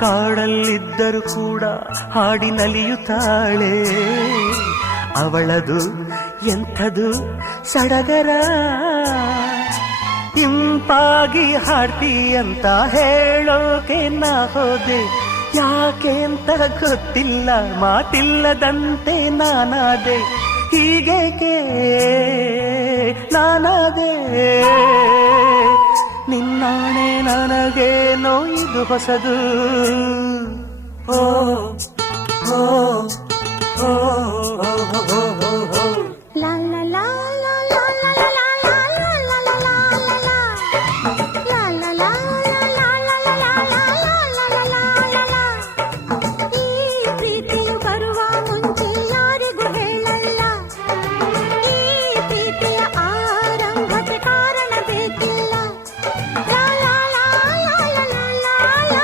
ಕಾಡಲ್ಲಿದ್ದರೂ ಕೂಡ ಹಾಡಿ ನಲಿಯುತ್ತಾಳೆ. ಅವಳದು ಎಂಥದು ಸಡಗರ, ಇಂಪಾಗಿ ಹಾಡ್ತಿ ಅಂತ ಹೇಳೋಕೆ ನಾ ಹೋದೆ. ಯಾಕೆ ಅಂತ ಗೊತ್ತಿಲ್ಲ, ಮಾತಿಲ್ಲದಂತೆ ನಾನಾದೆ. ಹೀಗೇಕೆ ನಾನಾದೆ, ನಿನ್ನಾಣೆ ನನಗೇನೋ ಇದು ಹೊಸದು. ಓ ಓ ಓ ಓ ಓ